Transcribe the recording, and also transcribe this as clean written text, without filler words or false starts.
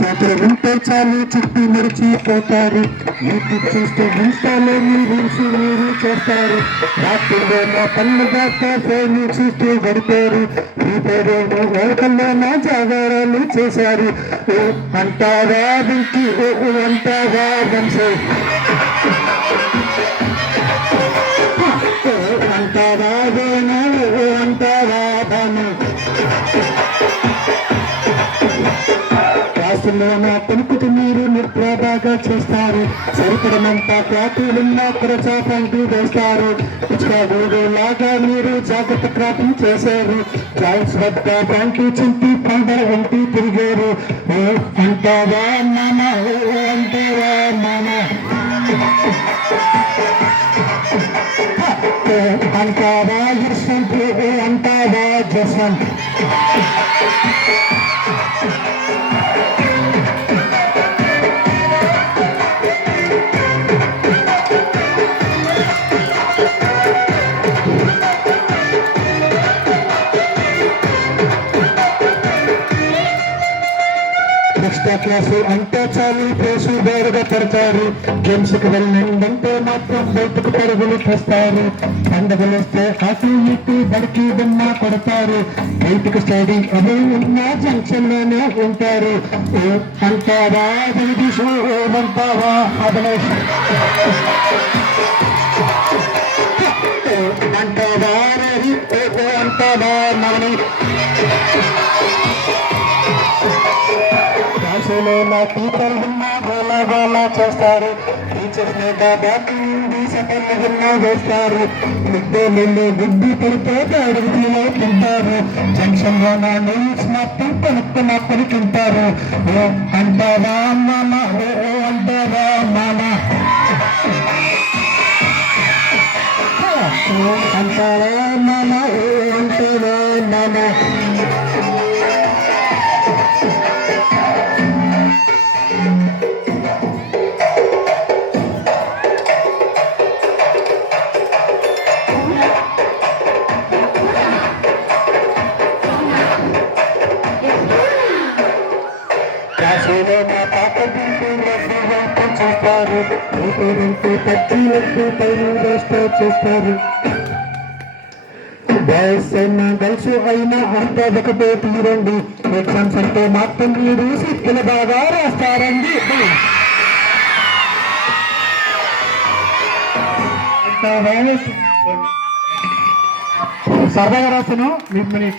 చేతులు ఉంటే చాలు చుట్టూ మరిచిపోతారు. యూట్యూబ్ చూస్తే ఇన్స్టాలో మీరు చేస్తారు. రాత్రిలో నా పన్ను దాకా ఫోన్ చూస్తూ గడిపారు. ఈ పేరేమో ఓటల్లో నా జాగారాలు చేశారు. ఓ అంటావా వెంకి, ఓ అంటావా వంశీ, అంటావా వేణు, ఓ అంటావా ధను. క్లాసులోనా పలుకుతూ మీరు నిర్ప్రభాగా చేస్తారు. సరిపడనంత క్లాసులున్నా ప్రచాపంటూ వేస్తారు. లాగా మీరు జాగ్రత్త క్రాపింగ్ చేశారు. క్లౌడ్స్ వద్ద బ్యాంకు చింపి పండగ వంటి తిరిగారు. ఓ అంటావా మామ, ఓ అంటావా మామ, అంటావా యశ్వంత్, ఓ అంటావా జస్వంత్. ఎక్స్ట్రా క్లాసు అంటే చాలు ప్లేసు వేరుగా పడతారు. గేమ్స్కి వెళ్ళంటే మాత్రం బయటకు పరుగులు తెస్తారు. పండుగలు వస్తే అటు ఇటు బడికి బొమ్మ కొడతారు. బయటకు స్టడీ అదే ఉన్న జంక్షన్ లోనే ఉంటారు. అంటావా జగదీష్, ఏమంటావా అభిలాష్, అంటావా రవి, అంటావా నవని. నా టీచర్లున్నా గోలా గోలా చేస్తారు. టీచర్స్ మీద బ్యాటింగ్ సెకండ్లు విన్నా వేస్తారు. గుడ్డే వెళ్ళి గుడ్డి పడితే అడుగుతూనే తింటారు. జంక్షన్ లో నా న్యూస్ మొత్తం పలుకుంటారు. ఓ అంటావా మామ, ఓ అంటావా మామ, అంటావా మామ, ఓ అంటావా మామ. నా పాప చూస్తారు. పద్దీలకు చేస్తారు. బాయ్స్ అయినా గర్ల్స్ అయినా అంతా ఒకటే తీరండి. ఎగ్జామ్స్ అంటే మాత్రం మీరు సిక్కులు బాగా రాస్తారండి. సరదాగా రాస్తాను.